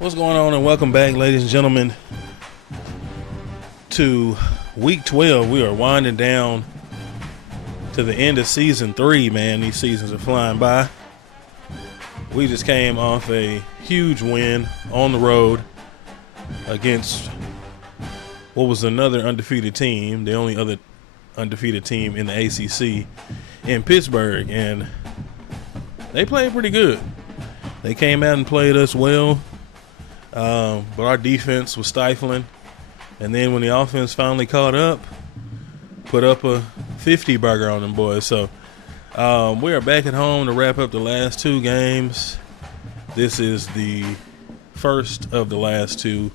What's going on, and welcome back, ladies and gentlemen, to week 12. We are winding down to the end of season 3, man. These seasons are flying by. We just came off a huge win on the road against what was another undefeated team, the only other undefeated team in the ACC, in Pittsburgh, and they played pretty good. They came out and played us well. But our defense was stifling. And then when the offense finally caught up, put up a 50 burger on them boys. So we are back at home to wrap up the last 2 games. This is the first of the last 2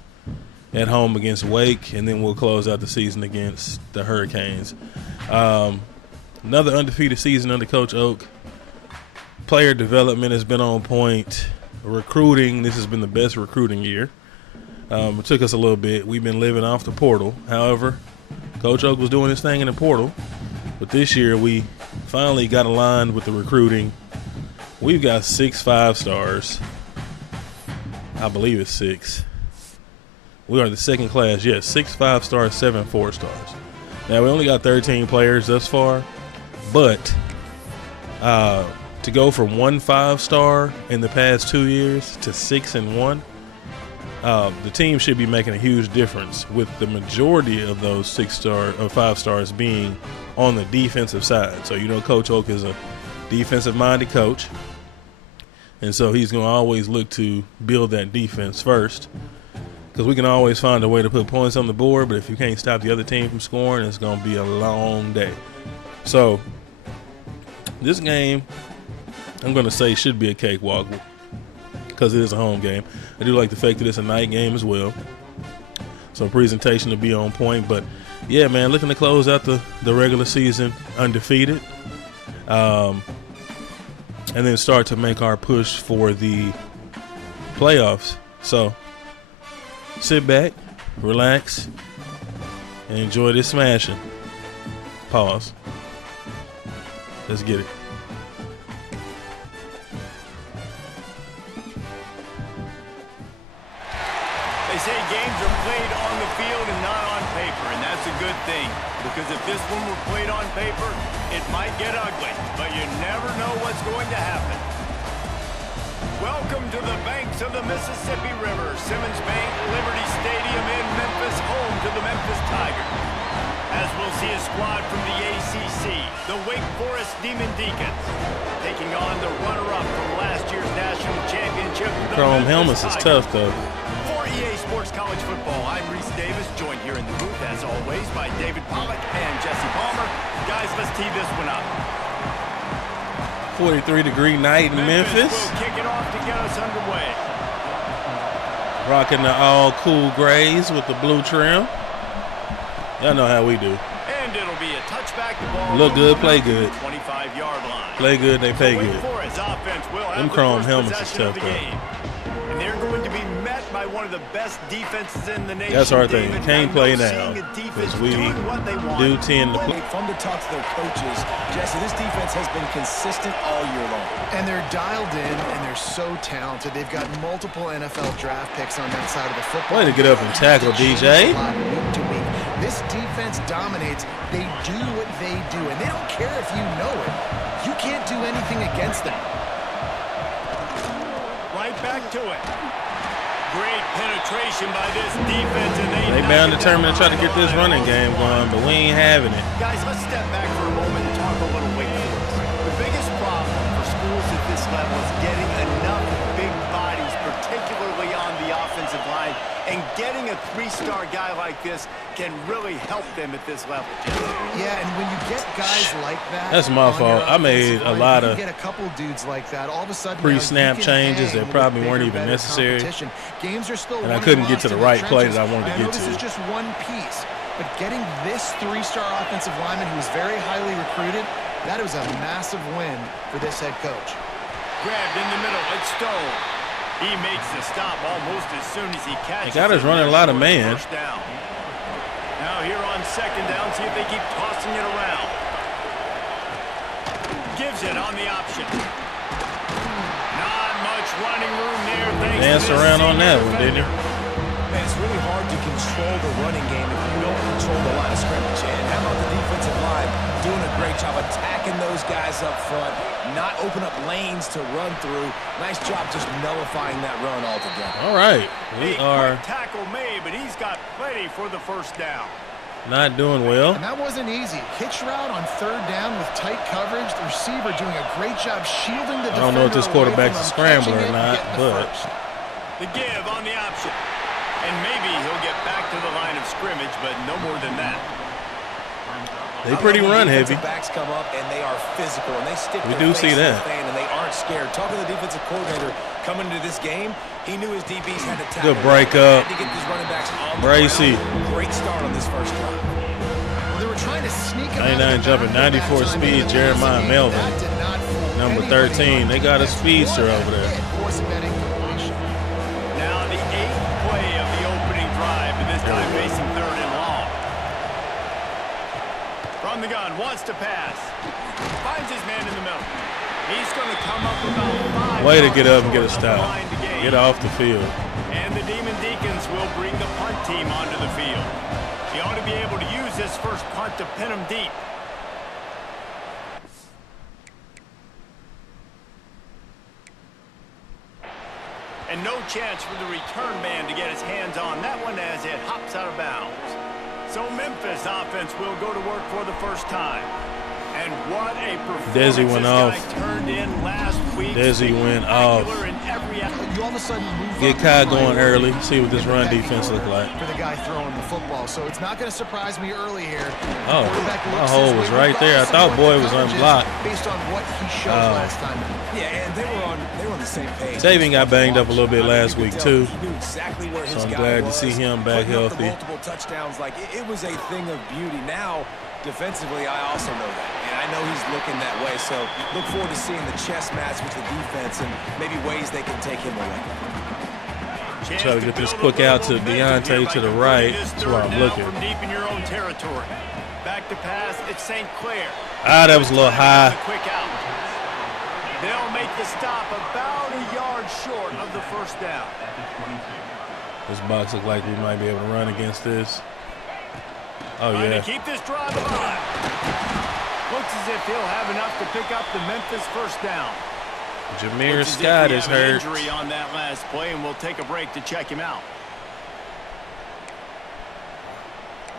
at home against Wake, and then we'll close out the season against the Hurricanes. Another undefeated season under Coach Oak. Player development has been on point. Recruiting, this has been the best recruiting year. It took us a little bit. We've been living off the portal. However, Coach Oak was doing his thing in the portal. But this year, we finally got aligned with the recruiting. We've got 6 5-stars. I believe it's 6. We are the second class. Yes, 6 5-stars, 7 4-stars. Now, we only got 13 players thus far. But to go from 1 5-star in the past 2 years to 6 and 1, the team should be making a huge difference, with the majority of those 5-stars being on the defensive side. So, Coach Oak is a defensive-minded coach, and so he's going to always look to build that defense first, because we can always find a way to put points on the board, but if you can't stop the other team from scoring, it's going to be a long day. So this game, I'm going to say, should be a cakewalk because it is a home game. I do like the fact that it's a night game as well, so presentation to be on point. But, yeah, man, looking to close out the regular season undefeated, and then start to make our push for the playoffs. So sit back, relax, and enjoy this smashing. Pause. Let's get it. They say games are played on the field and not on paper, and that's a good thing, because if this one were played on paper, it might get ugly, but you never know what's going to happen. Welcome to the banks of the Mississippi River, Simmons Bank Liberty Stadium in Memphis, home to the Memphis Tigers. As we'll see a squad from the ACC, the Wake Forest Demon Deacons, taking on the runner-up from last year's national championship. Chrome helmets is tough, though. For EA Sports College Football, I'm Reese Davis, joined here in the booth, as always, by David Pollack and Jesse Palmer. Guys, let's tee this one up. 43-degree night in Memphis. Will kick it off to get us underway. Rocking the all cool grays with the blue trim. Y'all know how we do. And it'll be a touchback. The ball look good, play good. 25-yard line. Play good, they pay good. Them chrome helmets is tough, though. And they're going to be met by one of the best defenses in the nation. That's our thing. You can't play now, because we do tend to play. From the top to their coaches, Jesse, this defense has been consistent all year long. And they're dialed in, and they're so talented. They've got multiple NFL draft picks on that side of the football. Way to get up and tackle, DJ. Week to week. This defense dominates. They do what they do, and they don't care if you know it. You can't do anything against them. Right back to it. Great penetration by this defense, and they bound determined to try to get this running game going, but we ain't having it. Guys, let's step back for a moment and talk a little Wake Forest. The biggest problem for schools at this level is getting enough big bodies, particularly on the offensive line, and getting a 3-star guy like this can really help them at this level. Yeah, and when you get guys like that, that's my fault. I made a lot of get a couple dudes like that. All of a sudden, pre-snap changes that probably weren't even necessary. Games are still, and I couldn't get to the right play that I wanted to get to. This is just one piece, but getting this 3-star offensive lineman who's very highly recruited, that was a massive win for this head coach. Grabbed in the middle, it's Stone. He makes the stop almost as soon as he catches it. They got us running a lot of man. Now here on second down, see if they keep tossing it around. Gives it on the option. Not much running room there. messed around on that one, didn't he? Man, it's really hard to control the running game if you don't control the line of scrimmage. And how about the defensive line doing a great job attacking those guys up front, not open up lanes to run through. Nice job just nullifying that run altogether. All right, we are tackle made, but he's got plenty for the first down. not doing well. And that wasn't easy. Hitch route on third down with tight coverage. The receiver doing a great job shielding the defender. I don't know if this quarterback's a scrambler or not, but the give on the option. And maybe he'll get back to the line of scrimmage, but no more than that. they pretty run heavy. Backs come up and they are physical and they stick. We their do face see in the that. fan and they aren't scared. Talking to the defensive coordinator coming into this game, he knew his DBs had to tackle. Good break up. Had to get these running backs on the Bracy. ground. Great start on this first drive. Well, they were trying to sneak him 99 jumping, 94 speed, Jeremiah Melvin. Number 13, they got a speedster over there. Now the 8th play of the opening drive, and this time facing 3rd and long. From the gun, wants to pass. Finds his man in the middle. He's going to come up about 5 Way to get up and get a yards stop. short of the line to gain. Get off the field. And the Demon Deacons will bring the punt team onto the field. He ought to be able to use this first punt to pin him deep. And no chance for the return man to get his hands on that one as it hops out of bounds. So Memphis offense will go to work for the first time. And what a performance Desi went off. this guy turned in last week. Desi went off. Spectacular in every aspect. You all of a sudden move Get up Kai the going line early. See what this and run that defense equal look like. for the guy throwing the football. So it's not going to surprise me early here. Oh, Quarterback my looks hole his was way right there. I regardless of thought what Boyd the was coverage is unblocked. based on what he showed last time. Yeah, and they were on the same page. Davian got banged up a little bit last week too. He knew exactly where his So I'm guy glad to was, see him back putting up the healthy. multiple touchdowns, like it was a thing of beauty. Now, defensively, I also know that, and I know he's looking that way. So look forward to seeing the chess match with the defense and maybe ways they can take him away. Try to get this quick out to Deontay to the right. That's where I'm looking. From deep in your own territory. Back to pass, it's St. Clair. Ah, that was a little high. Quick out. They'll make the stop about a yard short of the first down. This box looks like we might be able to run against this. Oh, Trying yeah. to keep this drive alive. Looks as if he'll have enough to pick up the Memphis first down. Jameer Looks as if Scott we is have an hurt. injury on that last play, and we'll take a break to check him out.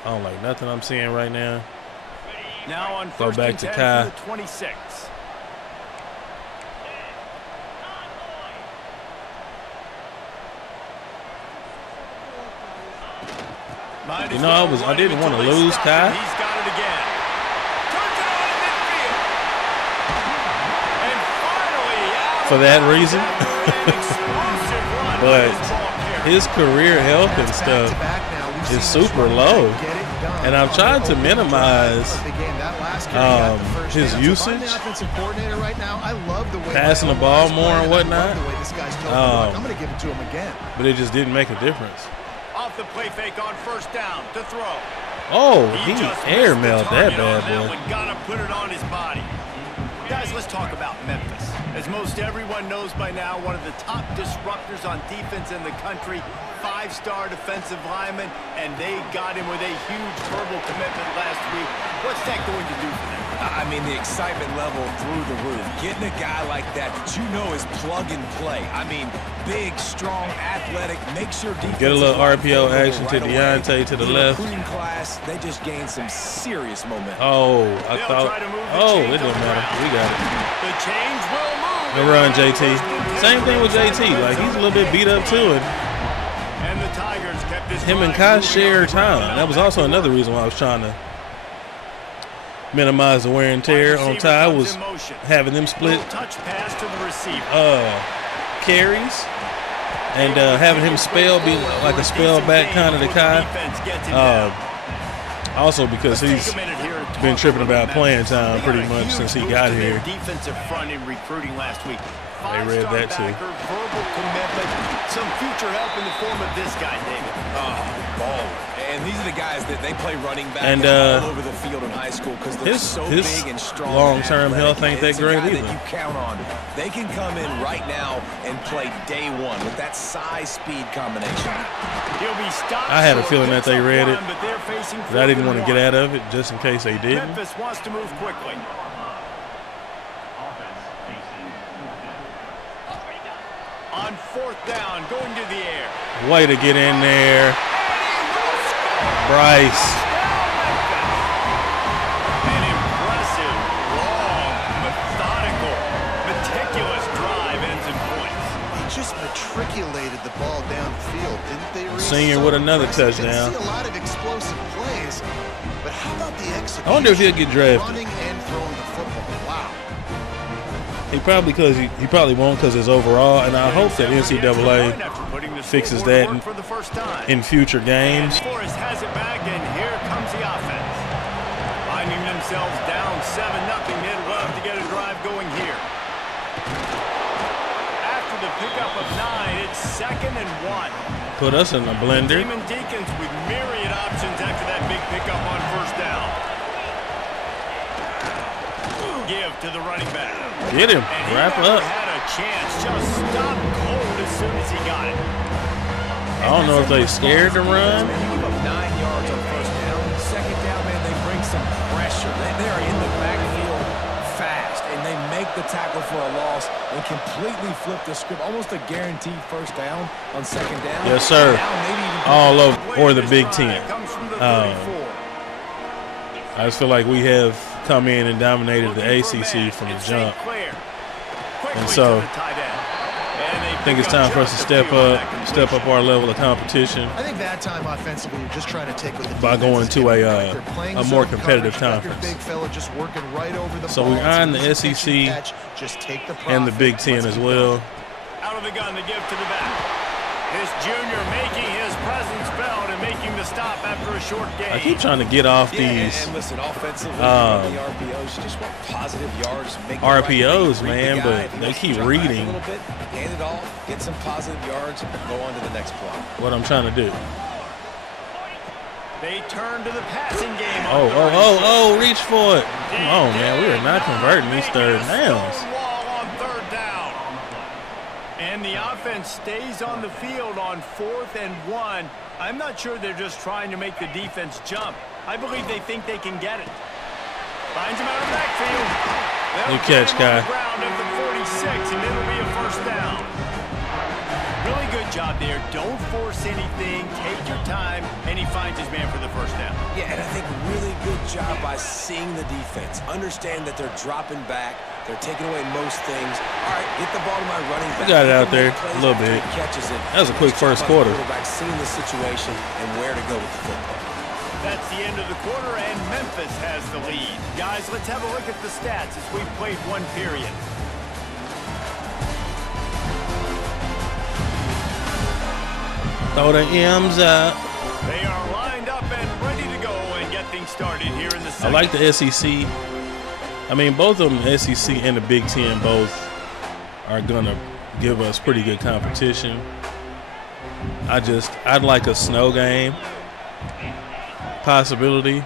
I don't like nothing I'm seeing right now. Now on Go first back and to 10 Kai. from the 26. You know, I didn't want to lose Kai. He's got it again. Turns it on in midfield. And finally, For that reason. an explosive run by But this ball carrier. his career health and stuff is super low. And I'm trying to minimize his usage, passing the ball more and whatnot. I'm going to give it to him again. But it just didn't make a difference. Off the play fake on first down to throw. Oh, he just air missed the mailed that target on bad that boy. one. Gotta put it on his body. Guys, let's talk about Memphis. As most everyone knows by now, one of the top disruptors on defense in the country, 5-star defensive lineman, and they got him with a huge verbal commitment last week. What's that going to do for them? I mean, the excitement level through the roof. Getting a guy like that you know is plug and play. I mean, big, strong, athletic, makes your defense. Get a little RPO action to Deontay to the left. Recruiting class, they just gained some serious momentum. Oh, I They'll thought. try to move the Oh, chains it don't on the matter. ground. We got it. The chains will move. The run, JT. Same thing with JT. Like, he's a little bit beat up too. And the Tigers kept this Him and drive Kai moving share on the time. ground. That was also another reason why I was trying to minimize the wear and tear on Ty, was having them split Touch pass to the receiver. carries and having him be like a spell back kind of to Kai. Also because he's been tripping about playing time pretty much since he got here. Defensive front in recruiting last week. They read that too. Verbal commitment. Some future help in the form of this guy, David. Baller. And these are the guys that they play running back and all over the field in high school because they're so big and strong. Long-term health ain't that great either. That you count on. They can come in right now and play day one with that size-speed combination. He'll be stopped. I had a feeling that they read it, but they're facing but I didn't want to get out of it just in case they didn't. Memphis wants to move quickly. On 4th down, going to the air. Way to get in there, Bryce. An impressive, long, methodical, meticulous drive ends in points. They just matriculated the ball downfield, didn't they, Reese? Senior with another impressive. touchdown. Didn't see a lot of explosive plays, but how about the execution? I wonder if he'll get drafted. Running and throwing the football. Wow. He probably won't because it's overall, and I hope that NCAA fixes that in future games. Forrest has it back, and here comes the offense. Finding themselves down 7-0, they'd love to get a drive going here. After the pickup of 9, it's 2nd and 1. Put us in the blender. Demon Deacons with myriad options after that big pickup on 1st down. Give to the running back. Get him. And Wrap he up. had a chance. Just stopped cold as soon as he got it. I don't know if they scared to run. They give up 9 yards on 1st down. 2nd down, man, they bring some pressure. They are in the backfield fast, and they make the tackle for a loss and completely flip the script. Almost a guaranteed 1st down on 2nd down. Yes, sir. All over, or the Big Ten. I just feel like we have come in and dominated the ACC from the jump. And so I think it's time for us to step up our level of competition I think that time offensively, you're just trying to take what the by going defense to is a They're playing more zone competitive coverage. You got conference. your big fella just working right over the So ball. we earn the It's easy SEC catch. Just take the and the profit. Big Ten Let's as keep well. Out of the gun to give to the back. This junior making his presence felt and making the stop after a short game. I keep trying to get off these And listen, offensively, the RPOs, you just want positive yards. Make the right RPOs, play, read man, the guy. but If he they wants to keep drop back reading. a little bit, hand it off, get some positive yards, go on to the next play. what I'm trying to do. They turn to the passing game. Oh, reach for it. Come on, man. We are not converting these 3rd downs. On 3rd down. And the offense stays on the field on 4th and 1. I'm not sure they're just trying to make the defense jump. I believe they think they can get it. Finds him out of the backfield. Good catch, Kai. On the ground at the 46, and it'll be a 1st down. Really good job there. Don't force anything. Take your time, and he finds his man for the 1st down. Yeah, and I think really good job by seeing the defense. Understand that they're dropping back. They're taking away most things. All right, get the ball to my running back. We got it out there a little bit. Catches it. That was a quick first quarter. Seeing the situation and where to go with the football. That's the end of the quarter, and Memphis has the lead. Guys, let's have a look at the stats as we've played 1 period. Throw the M's up. They are lined up and ready to go and get things started here in the second. I like the SEC. I mean, both of them, the SEC and the Big Ten, both are going to give us pretty good competition. I'd like a snow game possibility,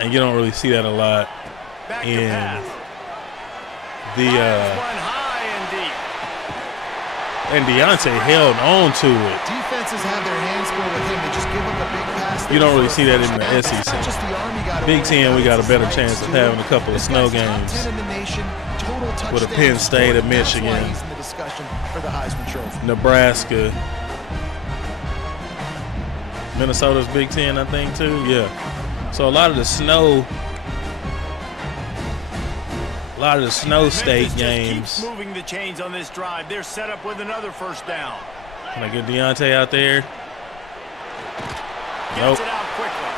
and you don't really see that a lot Back in to pass. the One high and deep. and Deontay held on to it. Defenses have their hands full with him. They just give him a big pass. You don't really see that in the It's not just SEC. the arm you gotta Big worry Ten, about, we got a it's better his chance legs, of too. having a couple of This snow guy's top games 10 in the nation, total with a touchdowns Penn State scored. of That's why Michigan. he's in the discussion for the Heisman Trophy. Nebraska, Minnesota's Big Ten, I think, too. Yeah. So a lot of the snow state Memphis just games. keeps moving the chains on this drive. They're set up with another 1st down. Can I get Deontay out there? Gets Nope. it out quickly.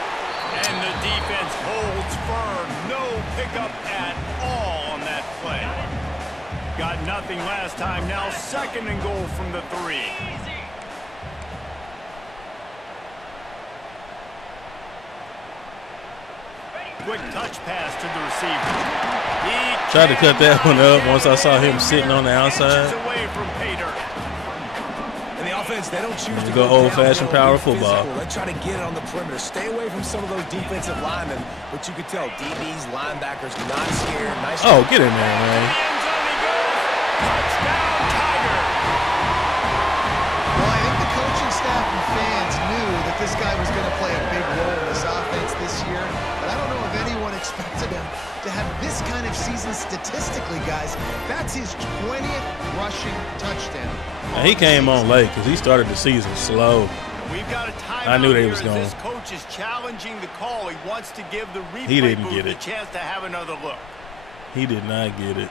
And the defense holds firm. No pickup at all on that play. Got nothing last time. Now 2nd and goal from the 3. Quick touch pass to the receiver. Tried to cut that one up once I saw him sitting on the outside. Away from Pater. And the offense, they don't choose to Go old-fashioned downhill, power be football. physical. They try to get it on the perimeter. Stay away from some of those defensive linemen, but you could tell DBs, linebackers, not scared. Nice. Oh, get in there, man. Touchdown, Tigers. Well, I think the coaching staff and fans knew that this guy was going to play a big role in this offense this year, but I don't know if anyone expected him to have this kind of season statistically, guys. That's his 20th rushing touchdown. Now, he came on late because he started the season slow. We've got a timeout. I knew they here was as going. This coach is challenging the call. He wants to give the replay He didn't booth get a it. chance to have another look. He did not get it.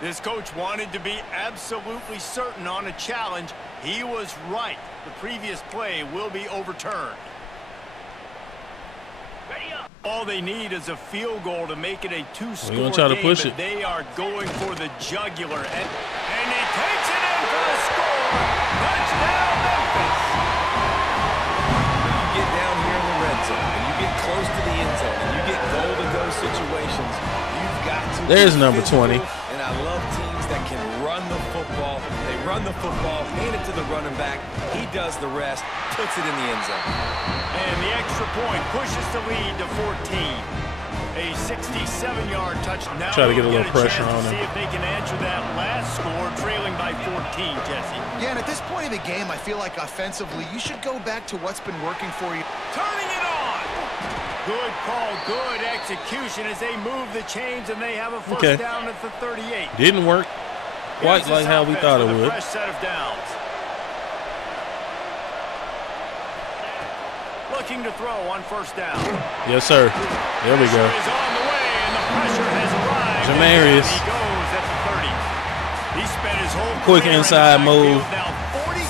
This coach wanted to be absolutely certain on a challenge. He was right. The previous play will be overturned. All they need is a field goal to make it a two-score gonna try to game, push but it. they are going for the jugular. And he takes it in for the score. Touchdown, Memphis. When you get down here in the red zone, and you get close to the end zone, and you get goal-to-go situations, you've got to There's be number physical. 20. And I love teams that can run the football. They run the football, hand it to the running back. He does the rest, puts it in the end zone. And the extra point pushes the lead to 14. A 67-yard touchdown. Now Try to get a we'll little a pressure chance on to him. See if they can answer that last score, trailing by 14, Jesse. Yeah, and at this point of the game, I feel like offensively, you should go back to what's been working for you. Turning it on. Good call, good execution as they move the chains, and they have a first Okay. down at the 38. Didn't work quite Here's like this how we offense thought it with a would. fresh set of downs. Looking to throw on first down. Yes, sir. There we go. Pressure is on the way, and the pressure has arrived. Jamarius. And down he goes at the 30. He spent his whole Quick career in the inside backfield, move. now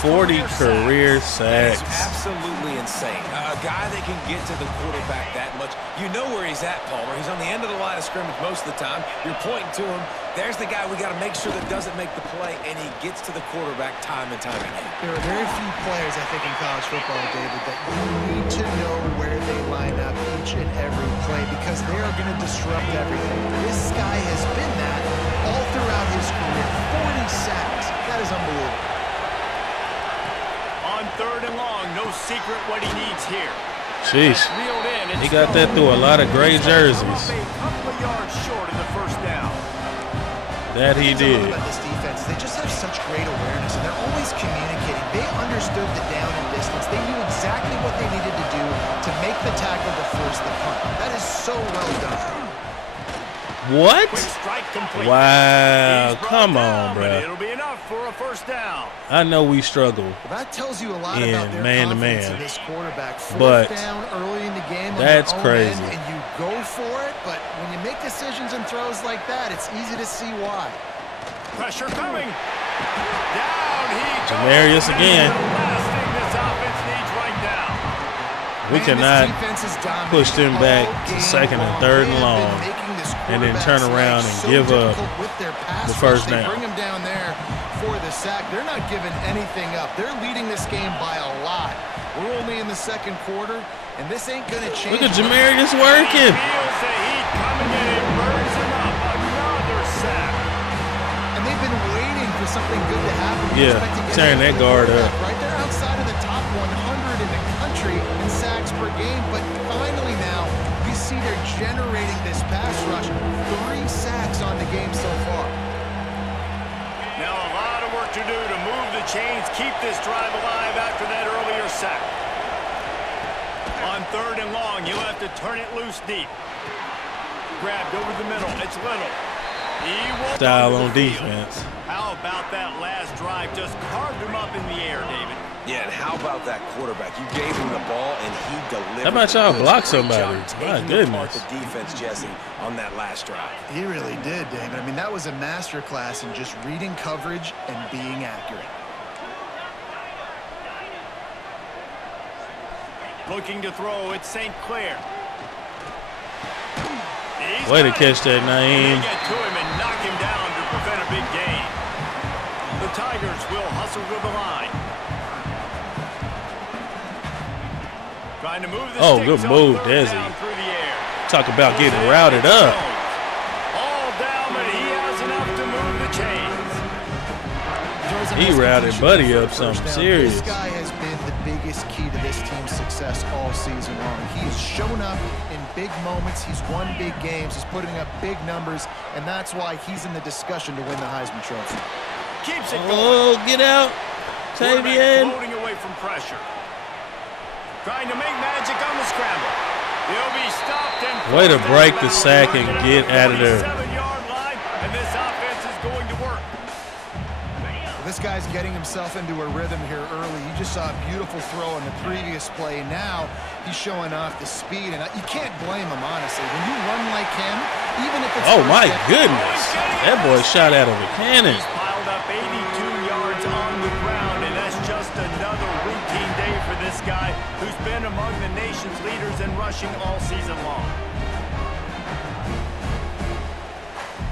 40 career That is sacks. absolutely insane. A guy that can get to the quarterback that much. You know where he's at, Palmer. He's on the end of the line of scrimmage most of the time. You're pointing to him. There's the guy we got to make sure that doesn't make the play, and he gets to the quarterback time and time again. There are very few players, I think, in college football, David, that you need to know where they line up each and every play because they are going to disrupt everything. This guy has been that all throughout his career. 40 sacks. That is unbelievable. On third and long, no secret what he needs here. Sheesh. That's reeled in. It's He got that through a lot of gray jerseys. a couple of yards short of the first down. That he Things I love did. about this defense, they just have such great awareness, and they're always communicating. They understood the down and distance. They knew exactly what they needed to do to make the tackle to force the punt. That is so well done. What? Quick strike complete. Wow. He's brought Come down, on, but bro. It'll be enough for a first down. I know we struggle, Well, that tells you a lot In about their man-to-man. confidence in this quarterback. But Fourth down early in the game on that's your own crazy. end, and you go for it, but when you make decisions and throws like that, it's easy to see why. Pressure coming. Down he goes. Jamarius again. The last thing this offense needs right now. We Man, cannot this defense is dominating push them back all to game second and long. third They and have long, been making this and then turn quarterback's around life and so give up difficult with their pass the first rush. They down. bring them down there for the sack. They're not giving anything up. They're leading this game by a lot. We're only in the second quarter, and this ain't going to change. Look at Jamarius He working. feels the heat coming in and burns him up. Another sack. And they've been waiting for something good to happen. We Yeah, expect to get tearing that another guard up. quarterback. Right there outside of the top 100 in the country in sacks per game. But finally now, you see they're generating this pass rush. 3 sacks on the game so far. Now a lot of work to do to move the chains, keep this drive alive after that earlier sack. On third and long, you'll have to turn it loose deep. Grabbed over the middle. It's Little. He won't Style onto on the field. defense. How about that last drive? Just carved him up in the air, David. Yeah, and how about that quarterback? You gave him the ball, and he delivered. How about y'all Good. block Great somebody? job My taking apart goodness. the defense, Jesse, on that last drive. He really did, David. I mean, that was a masterclass in just reading coverage and being accurate. Looking to throw, it's St. Clair. He's Way to got catch it. that, They Naeem. get to him and knock him down to prevent a big gain. The Tigers will hustle to the line. Trying to move the Oh, sticks good on move, third Desi. down through the air. Talk about getting routed up. All down, but he has enough to move the chains. He routed Buddy up something serious. This guy has been the biggest key to this team's success all season long. He's shown up in big moments. He's won big games. He's putting up big numbers, and that's why he's in the discussion to win the Heisman Trophy. Keeps it going. Oh, get out. Tavian. Floating away from pressure. Trying to make magic on the scramble. He'll be stopped and Way to break the sack and get out of there. 7-yard line, and this offense is going to work. This guy's getting himself into a rhythm here early. You just saw a beautiful throw in the previous play. Now he's showing off the speed, and you can't blame him, honestly. When you run like him, even if it's... Oh, my goodness. That boy shot out of a cannon. He's piled up 82 yards on the ground, and that's just another routine day for this guy who's been among the nation's leaders in rushing all season long.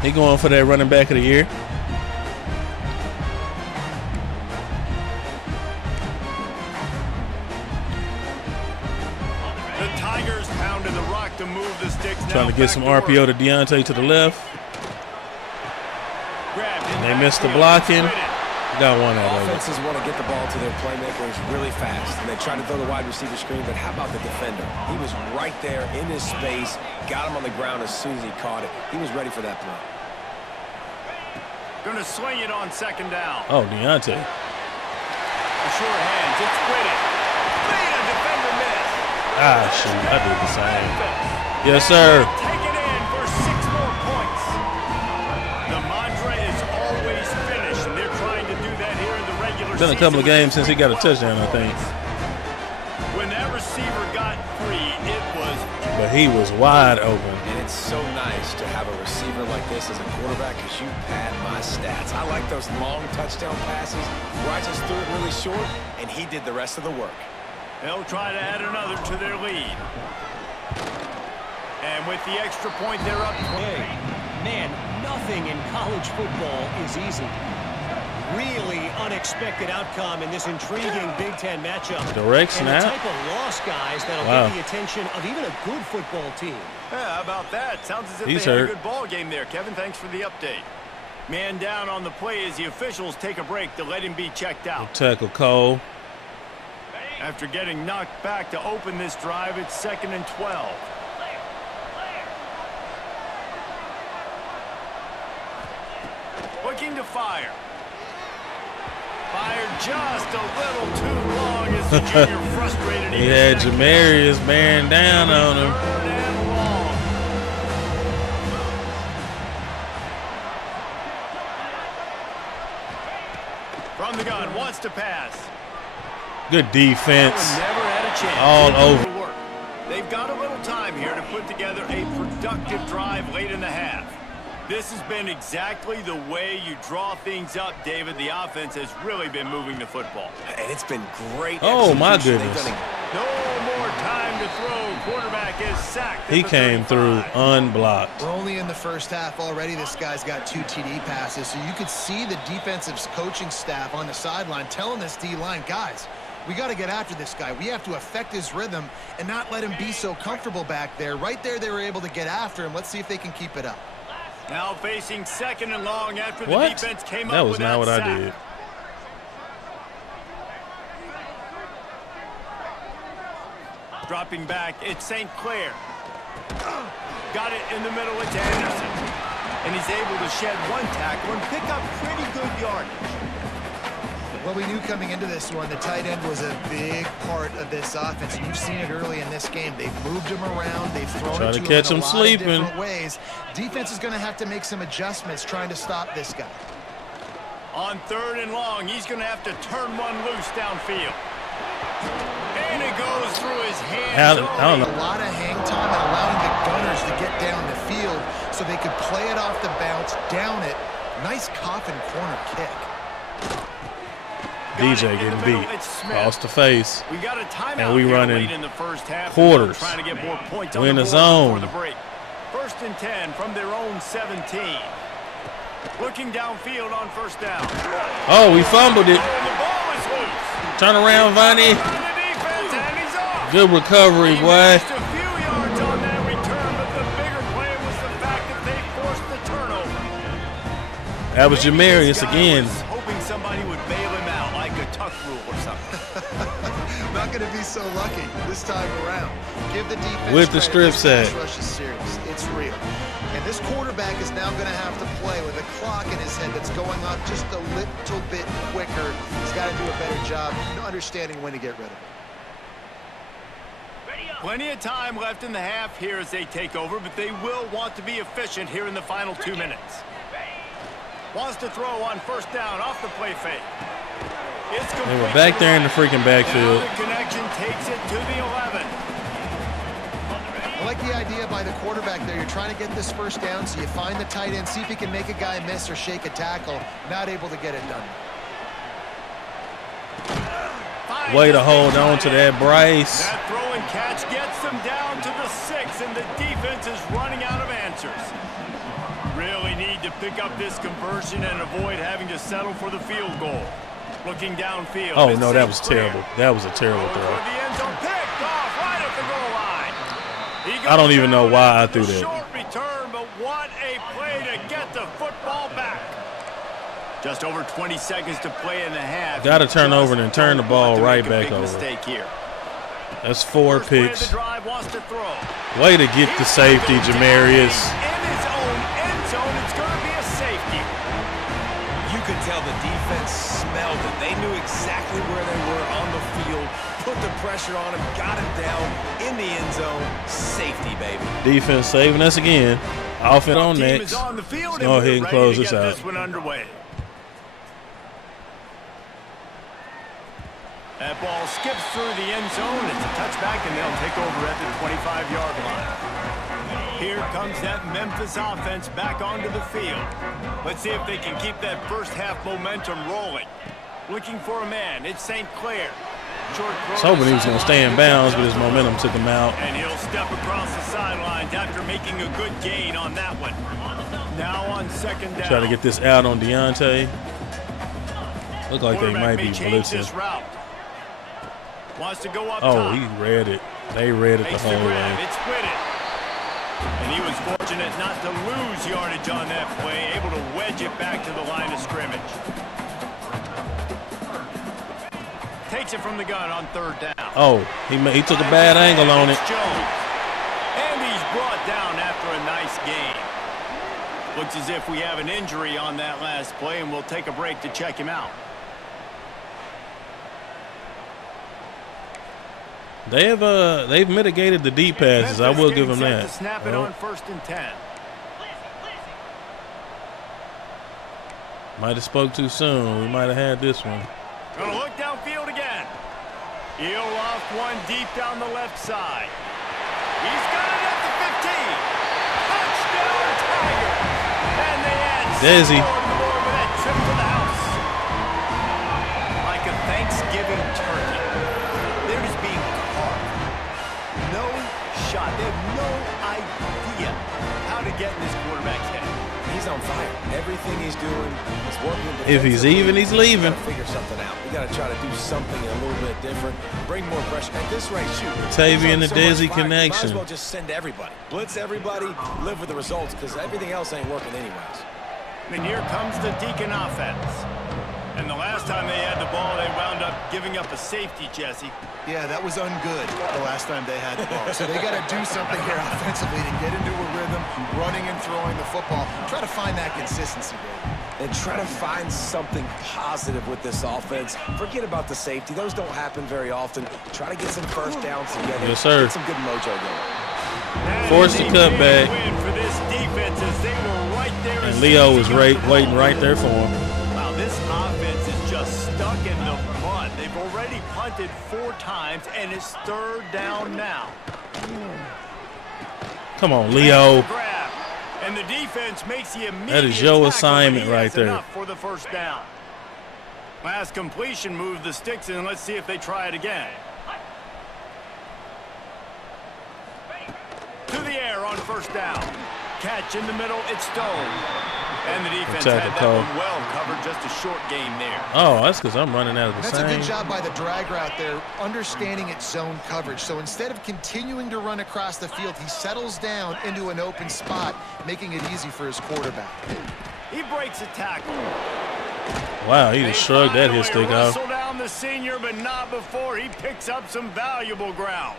He going for that running back of the year. The Tigers pounded the rock to move the sticks. Trying to get some RPO to Deontay to the left. And they missed the blocking. Got one out of it. Offenses want to get the ball to their playmakers really fast, and they try to throw the wide receiver screen, but how about the defender? He was right there in his space, got him on the ground as soon as he caught it. He was ready for that play. Going to swing it on second down. Oh, Deontay. Sure hands, it's Whitted. Man, defender missed. Ah, shoot. I did the same. Yes, sir. Take it in for 6 more points. The mantra is always finish, and they're trying to do that here in the regular season. Been a couple of games since he got a touchdown, I think. When that receiver got free, it was... But he was wide open. And it's so nice to have a receiver like this as a quarterback because you pad my stats. I like those long touchdown passes where I just threw it really short, and he did the rest of the work. They'll try to add another to their lead. And with the extra point, they're up 20. Hey, man, nothing in college football is easy. Really unexpected outcome in this intriguing Big Ten matchup. Direct and the snap. type of loss, guys, that'll get the attention of even a good football team. Yeah, how about that? Sounds as if He's they had hurt. a good ball game there. Kevin, thanks for the update. Man down on the play as the officials take a break to let him be checked out. Tackle Cole. After getting knocked back to open this drive, it's 2nd and 12. Looking to fire. Fired just a little too long as the junior frustrated. He had Jamarius bearing down on him. Third and long. From the gun, wants to pass. Good defense. Never had a chance. All over. They've got a little time here to put together a productive drive late in the half. This has been exactly the way you draw things up, David. The offense has really been moving the football. And it's been great. Oh, my execution. goodness. No more time to throw. Quarterback is sacked. He came through unblocked. We're only in the first half already. This guy's got 2 TD passes, so you could see the defensive coaching staff on the sideline telling this D-line, guys, we got to get after this guy. We have to affect his rhythm and not let him be so comfortable back there. Right there, they were able to get after him. Let's see if they can keep it up. Now facing 2nd and long after the What? defense came That up was with not what sack. I did. Dropping back, it's St. Clair. Got it in the middle, it's Anderson. And he's able to shed 1 tackle and pick up pretty good yardage. Well, we knew coming into this one, the tight end was a big part of this offense. You've seen it early in this game. They've moved him around. They've thrown Try it to to catch him him in a lot sleeping. of different ways. Defense is going to have to make some adjustments trying to stop this guy. On 3rd and long, he's going to have to turn one loose downfield. And it goes through his hands. I don't know. A lot of hang time and allowing the gunners to get down the field so they could play it off the bounce, down it. Nice coffin corner kick. DJ getting beat. Lost the face. We got a timeout And we here running late in the first half. quarters. Trying to get more points We're on in the the board zone. before the break. 1st and 10 from their own 17. Looking downfield on 1st down. Oh, we fumbled it. And the ball is loose. Turn around, Vonnie. On the defense, and he's off. Good recovery, He boy. missed a few yards on that return, but the bigger play was the fact that they forced the turnover. That was Maybe Jamarius this guy again. was hoping somebody would bail him out like a tuck rule or something. Not going to be so lucky this time around. Give the defense With the credit. strip This sack. pass rush is serious. It's real. And this quarterback is now going to have to play with a clock in his head that's going up just a little bit quicker. He's got to do a better job understanding when to get rid of it. Plenty of time left in the half here as they take over, but they will want to be efficient here in the final 2 minutes. Wants to throw on first down off the play fake. It's They were back there in the freaking backfield. Now the connection takes it to the 11. I like the idea by the quarterback there. You're trying to get this first down, so you find the tight end, see if he can make a guy miss or shake a tackle. Not able to get it done. Way to hold on to that, Bryce. That throw and catch gets them down to the 6, and the defense is running out of answers. Really need to pick up this conversion and avoid having to settle for the field goal. Looking downfield. Oh, no, that was terrible. That was a terrible For throw. the end zone, picked off right at the goal line. He I don't goes even know down why I after threw the that. Short return, but what a play to get the football back. Just over 20 seconds to play in the half. Got to turn Just over and then turn the don't ball want to right make a back big over. mistake here. That's 4 First play of picks. the drive, wants to throw. Way to get the safety, Jamarius. In his own end zone, it's going to be a safety. You could tell the defense smelled it. They knew exactly where they were on the field, put the pressure on him, got him down in the end zone. Safety, baby. Defense saving us again. Offense on Team next. is on the field, Let's go and ahead we're and close ready to this get out. this one underway. That ball skips through the end zone. It's a touchback, and they'll take over at the 25-yard line. Here comes that Memphis offense back onto the field. Let's see if they can keep that first half momentum rolling. Looking for a man. It's St. Clair. Short throw. I was hoping he was going to stay in bounds, but his momentum took him out. And he'll step across the sidelines after making a good gain on that one. Now on second down. Try to get this out on Deontay. Look like they might be change blitzing. this route. Wants to go up Oh, top. he read it. They read it the Makes the whole grab. way. It's Whitted. And he was fortunate not to lose yardage on that play, able to wedge it back to the line of scrimmage. Takes it from the gun on third down. Oh, he took a bad angle on it. It's Jones. And he's brought down after a nice gain. Looks as if we have an injury on that last play, and we'll take a break to check him out. They've mitigated the deep passes. I will give them Memphis that. to snap it Oh, on first and 10. might have spoke too soon. We might have had this one. Gonna look downfield again. He'll loft one deep down the left side. He's got it at the 15. Touchdown Tigers. And they add Desi. some more on the board with that trip to the house. Like a Thanksgiving turkey. They're just being carved. No shot. They have no idea how to get in this quarterback's head. He's on fire. Everything he's doing is working. If he's even, he's leaving. We gotta figure something out. We got to try to do something a little bit different. Bring more pressure. At this rate, shoot. Tavian and So the much Desi fire, you might as connection. well just send everybody. Blitz everybody. Live with the results because everything else ain't working anyways. And here comes the Deacon offense. And the last time they had the ball, they wound up giving up a safety, Jesse. Yeah, that was ungood the last time they had the ball. So they got to do something here offensively to get into a rhythm, running and throwing the football. Try to find that consistency, baby. And try to find something positive with this offense. Forget about the safety. Those don't happen very often. Try to get some first downs together. Yes, sir. Get some good mojo going. Forced the cutback. Win for this defense as they were right there. And Leo was waiting right there for him. Wow, this offense is just stuck in the mud. They've already punted 4 times, and it's third down now. Come on, Leo. Grab. And the defense makes the immediate That is your tackle, assignment but he right has there. enough for the first down. Last completion moved the sticks in. Let's see if they try it again. To the air on first down. Catch in the middle. It's Stone. And the defense Tackle had that call. one well covered, just a short game there. Oh, that's because I'm running out of the That's same. a good job by the drag route there, understanding its zone coverage. So instead of continuing to run across the field, he settles down into an open spot, making it easy for his quarterback. He breaks a tackle. Wow, he just shrugged that hit stick off. Wrestle down the senior, but not before he picks up some valuable ground.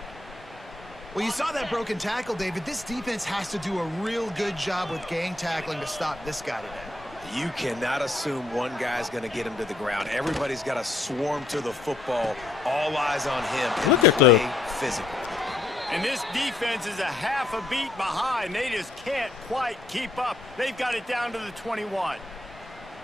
Well, you saw that broken tackle, David. This defense has to do a real good job with gang tackling to stop this guy today. You cannot assume one guy's going to get him to the ground. Everybody's got to swarm to the football. All eyes on him. Look at the physical. And this defense is a half a beat behind. They just can't quite keep up. They've got it down to the 21.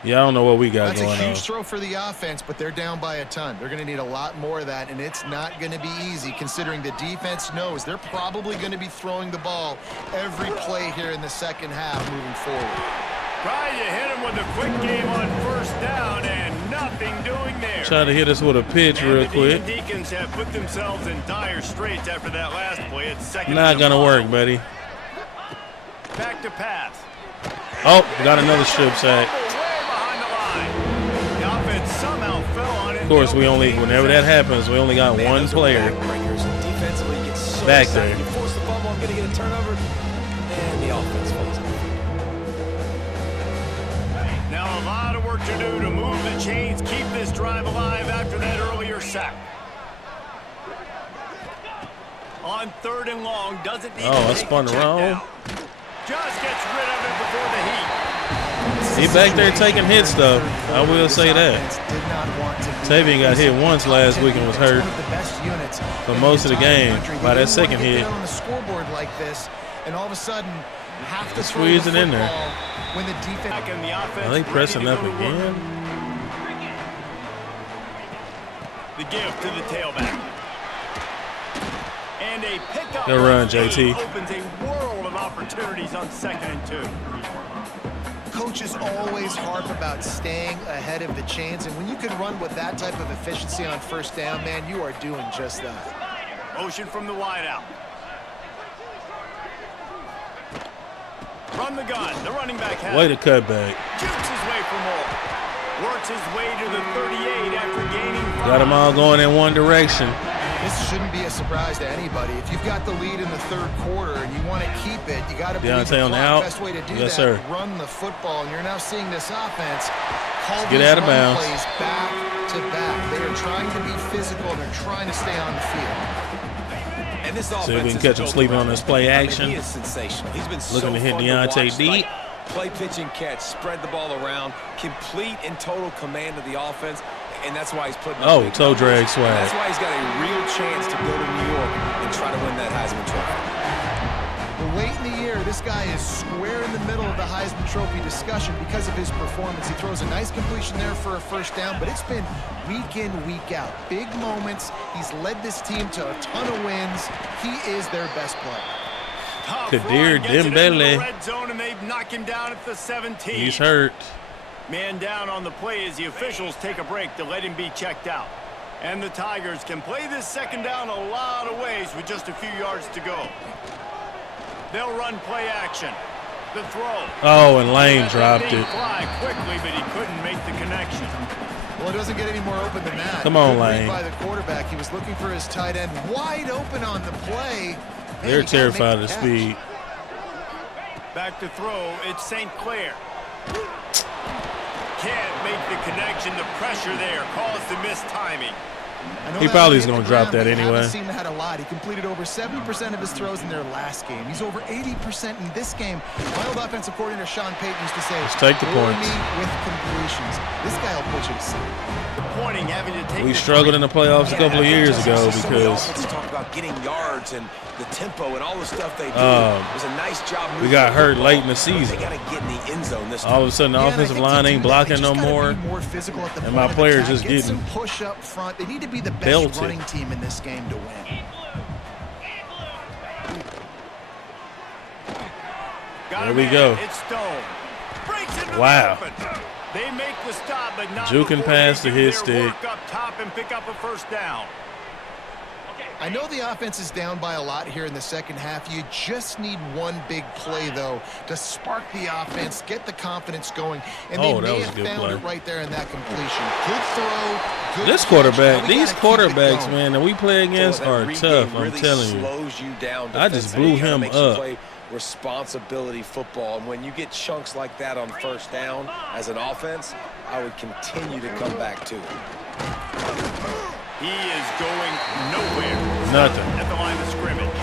Yeah, I don't know what we got That's going a on. huge throw for the offense, but they're down by a ton. They're going to need a lot more of that, and it's not going to be easy considering the defense knows they're probably going to be throwing the ball every play here in the second half moving forward. Trying to hit him with a quick game on first down and nothing doing there. Try to hit us with a pitch And real the quick. Deacons have put themselves in dire straits after that last play. It's second. Not going to work, buddy. Back to pass. Oh, got another strip sack. Of course, we only, whenever that happens, we only got one player back there. You force the fumble, I'm going to get a turnover, and the offense falls in. Now a lot of work to do to move the chains, keep this drive alive after that earlier sack. On 3rd and long, doesn't need to I take spun the check around. down. Just gets rid of it before the heat. He back there taking hits, though. I will say that. Tavian got hit once last week and was hurt for most of the game by that second hit. On the scoreboard like this, and all of a sudden, have to Squeeze it in there. when the defense. And the offense Are they pressing ready up to go to work. again? The give to the tailback. And a pickup. Good run, JT. Opens a world of opportunities on 2nd and 2. Coaches always harp about staying ahead of the chains, and when you can run with that type of efficiency on first down, man, you are doing just that. Motion from the wideout. From the gun, the running back has Way to cut back. jukes his way for more. Works his way to the 38 after gaining 5. Got them all going in one direction. This shouldn't be a surprise to anybody. If you've got the lead in the 3rd quarter and you want to keep it, you got to be Deontay on the out. best way to do Yes, that. sir. Run the football, and you're now seeing this offense call Get these out of run bounds. plays back to back. They are trying to be physical, and they're trying to stay on the field. And this See if we offense can is catch him built sleeping around on this him. play I mean, action. he is sensational. He's been Looking so to hit fun Deontay watch. deep. Play, pitch, and catch, spread the ball around, complete and total command of the offense, and that's why he's putting up Oh, big toe numbers. drag And swag. that's why he's got a real chance to go to New York and try to win that Heisman Trophy. Well, late in the year, this guy is square in the middle of the Heisman Trophy discussion because of his performance. He throws a nice completion there for a first down, but it's been week in, week out. Big moments. He's led this team to a ton of wins. He is their best player. Tough Kadir run, gets it into the Dembele. red zone, and they've knocked him down at the 17. He's hurt. Man down on the play as the officials take a break to let him be checked out. And the Tigers can play this second down a lot of ways with just a few yards to go. They'll run play action. The throw. Oh, and Lane Let dropped that thing it. fly quickly, but he couldn't make the connection. Well, it doesn't get any more open than that. Come on, Good read Lane. by the quarterback. He was looking for his tight end wide open on the play. Man, They're you gotta terrified of make the catch. speed. Back to throw. It's St. Clair. Can't make the connection. The pressure there caused the missed timing. I know He that probably hit is the gonna drop ground, that but you anyway. haven't seen that a lot. He completed over 70% of his throws in their last game. He's over 80% in this game. My old offensive coordinator Sean Payton used to say, Let's take the "Bore points." me with completions." This guy will put you to sleep. Pointing, having to take We the struggled in the playoffs a couple of years ago So many because offenses talk about getting yards and the tempo and all the stuff they do. Um, it was a nice job. we moving got the hurt football. late in the They season. got to get in the end zone this time. All of a sudden the Yeah, and I offensive think to line do ain't that, blocking they no just gotta more. be more physical at the And point my of players attack. just Get some getting push up front. They need to be the best belted. running team in this game to win. Got There him we in. go. It's Stone. Breaks into the Wow. open. They make the stop, but not Juking before past they the do hit their stick. work up top and pick up a first down. I know the offense is down by a lot here in the second half. You just need one big play, though, to spark the offense, get the confidence going. And they may have found it right there in that completion. Good throw, good This quarterback, catch. these quarterbacks, man, that we play against are tough, I'm really telling you. Slows you down. I just blew him up. Responsibility football, and when you get chunks like that on first down as an offense, I would continue to come back to it. He is going nowhere. Nothing. At the line of scrimmage.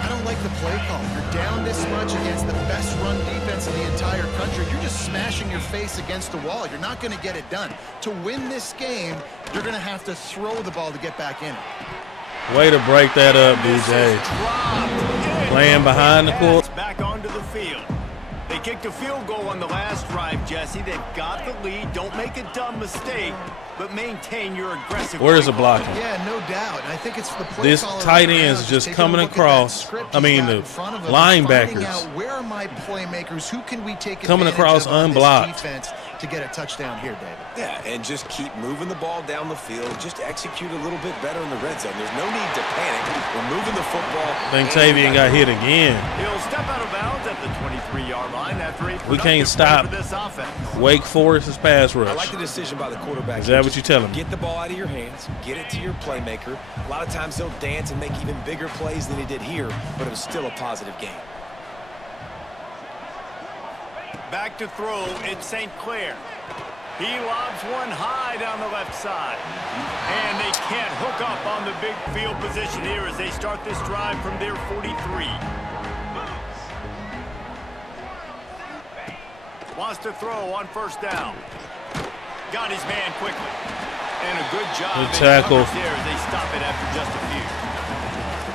I don't like the play call. You're down this much against the best run defense in the entire country. You're just smashing your face against the wall. You're not going to get it done. To win this game, you're going to have to throw the ball to get back in it. Way to break that up, DJ. Playing behind the court. Back onto the field. They kicked a field goal on the last drive, Jesse. They've got the lead. Don't make a dumb mistake, but maintain your aggressive. Where's the blocking? Yeah, no doubt. And I think it's the play This tight end's just coming across. I mean, the linebackers. Where are my playmakers? Who can we take coming across unblocked defense to get a touchdown here, David? Yeah, and just keep moving the ball down the field. Just execute a little bit better in the red zone. There's no need to panic. We're moving the football. I think Tavian got hit again. He'll step out of bounds at the 23-yard line after a we can't stop this offense. Wake Forest's pass rush. I like the decision by the quarterback. Is that what you tell him? Get the ball out of your hands. Get it to your playmaker. A lot of times he'll dance and make even bigger plays than he did here, but it was still a positive game. Back to throw, it's St. Clair. He lobs one high down the left side. And they can't hook up on the big field position here as they start this drive from their 43. Wants to throw on first down. Got his man quickly. And a good job. Good tackle. There as they stop it after just a few.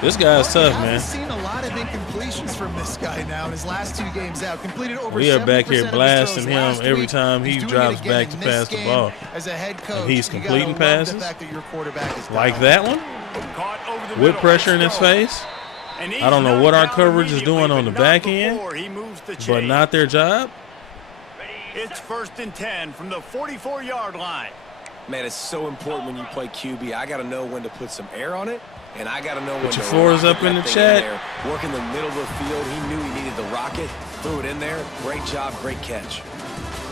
This guy's tough, man. I've seen a lot of incompletions from this guy now in his last 2 games out. Completed over We are back here 70% blasting of his him throws every last time week. he He's drops doing it back to again in pass this the game ball. As a head coach, And he's you gotta completing love passes. the fact that your quarterback is Like down. that one? Caught over the With middle. pressure in his face. And I don't know what our coverage is doing on the but not back end, before he moves the but chain. not their job. It's 1st and 10 from the 44-yard line. Man, it's so important when you play QB. I got to know when to put some air on it, and I got to know when Put to your fours rocket up in that the thing chat. there. Work in the middle of the field. He knew he needed the rocket. Threw it in there. Great job. Great catch.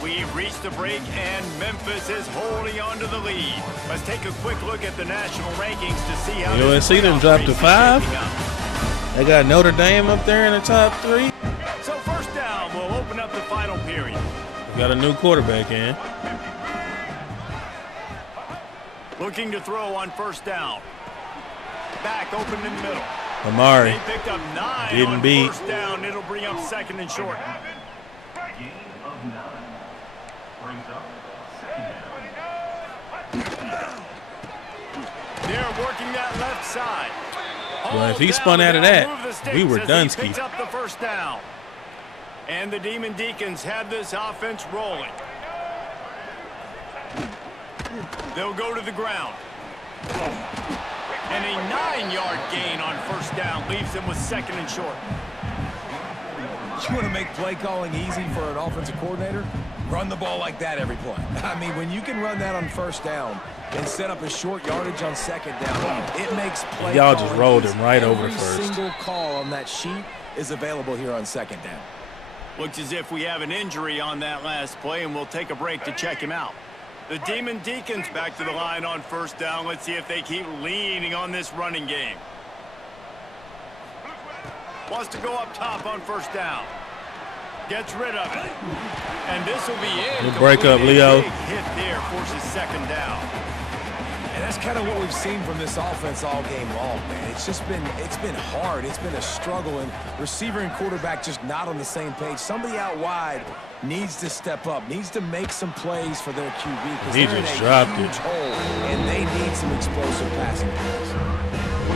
We've reached the break, and Memphis is holding on to the lead. Let's take a quick look at the national rankings to see how You see them drop to 5? They got Notre Dame up there in the top 3. So first down, we'll open up the final period. We got a new quarterback in. Looking to throw on first down. Back open in the middle. Amari They picked up 9 getting on beat. first down. It'll bring up 2nd and short. They're working that left side. Well, if he All spun down, out of they'll that, move the sticks we were as done he ski. picks up the first down. And the Demon Deacons have this offense rolling. They'll go to the ground. And a 9-yard gain on first down leaves them with 2nd and short. You want to make play calling easy for an offensive coordinator? Run the ball like that every play. I mean, when you can run that on first down and set up a short yardage on 2nd down, it makes play Y'all just calling rolled easy. him right over Every first. single call on that sheet is available here on 2nd down. Looks as if we have an injury on that last play, and we'll take a break to check him out. The Demon Deacons back to the line on first down. Let's see if they keep leaning on this running game. Wants to go up top on first down. Gets rid of it. And this will be it. Good break up, Leo. Big hit there, forces 2nd down. And that's kind of what we've seen from this offense all game long, man. It's been hard. It's been a struggle, and receiver and quarterback just not on the same page. Somebody out wide needs to step up, needs to make some plays for their QB because He they're in just a dropped huge it. hole, and they need some explosive passing plays.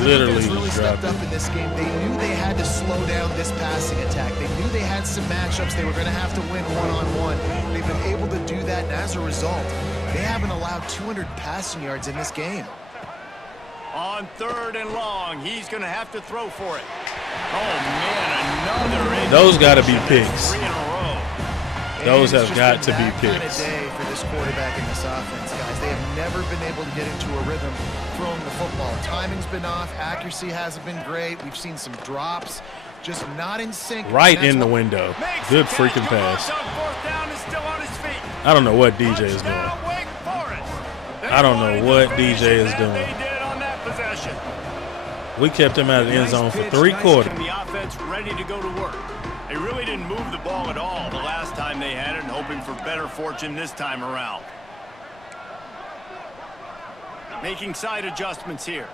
Literally The defense really just stepped dropped up it. in this game. They knew they had to slow down this passing attack. They knew they had some matchups they were going to have to win one-on-one. They've been able to do that, and as a result, they haven't allowed 200 passing yards in this game. On 3rd and long, he's going to have to throw for it. Oh, man, another. Those gotta be picks. 3 in a row. Those And it's have just got been to be that kind of picks. day for this quarterback in this offense, guys. They have never been able to get into a rhythm. For throwing the football. Timing's been off. Accuracy hasn't been great. We've seen some drops. Just not in sync. Right in the window. Good freaking pass. I don't know what DJ is doing. I don't know what DJ is doing. We kept him out of the end zone for 3 quarters. The offense ready to go to work. They really didn't move the ball at all the last time they had it, and hoping for better fortune this time around. Making side adjustments here.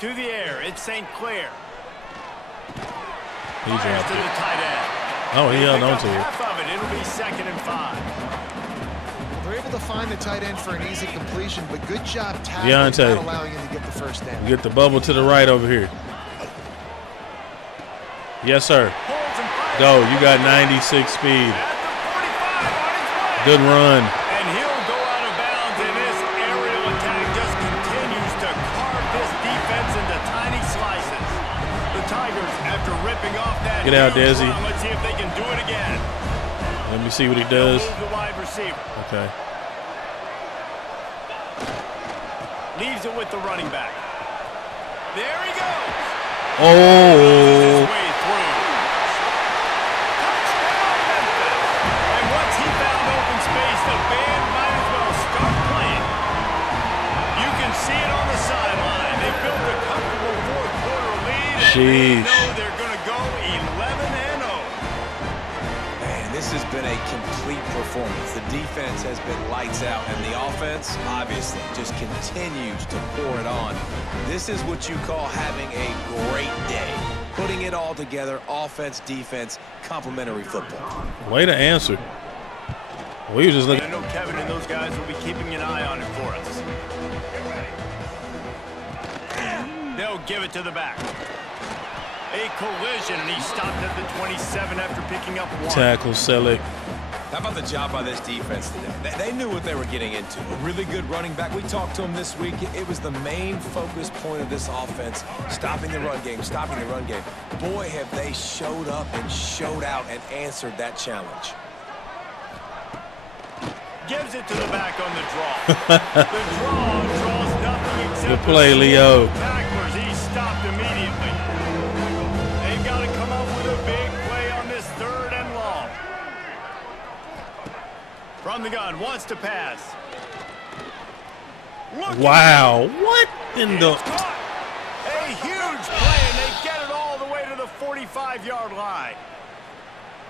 To the air, it's St. Clair. He dropped to the tight end. Oh, he held on to it. Half of it. It'll be 2nd and 5. They're able to find the tight end for an easy completion, but good job tackling, not allowing him to get the first down. Get the bubble to the right over here. Yes, sir. Go. You got 96 speed. Good run. And he'll go out of bounds, and this aerial attack just continues to carve this defense into tiny slices. The Tigers, after ripping off that, get out, Desi. Let's see if they can do it again. Let me see what he does. Move the wide receiver. Okay. Leaves it with the running back. There he goes. Oh. And once he found open space, the band might as well start playing. You can see it on the sideline. They built a comfortable 4th quarter lead, and they know they're going to go 11-0. Man, this has been a complete performance. The defense has been lights out, and the offense, obviously, just continues to pour it on. This is what you call having a great day. Putting it all together, offense, defense, complementary football. Way to answer. We were just looking. I know Kevin and those guys will be keeping an eye on it for us. They'll give it to the back. A collision, and he stopped at the 27 after picking up 1. Tackle, Selleck. How about the job by this defense today? They knew what they were getting into. A really good running back. We talked to him this week. It was the main focus point of this offense, stopping the run game, stopping the run game. Boy, have they showed up and showed out and answered that challenge. Gives it to the back on the draw. The draw draws nothing except good play, Leo. Tacklers. He stopped immediately. They've got to come up with a big play on this 3rd and long. From the gun, wants to pass. Wow, what in the... A huge play, and they get it all the way to the 45-yard line.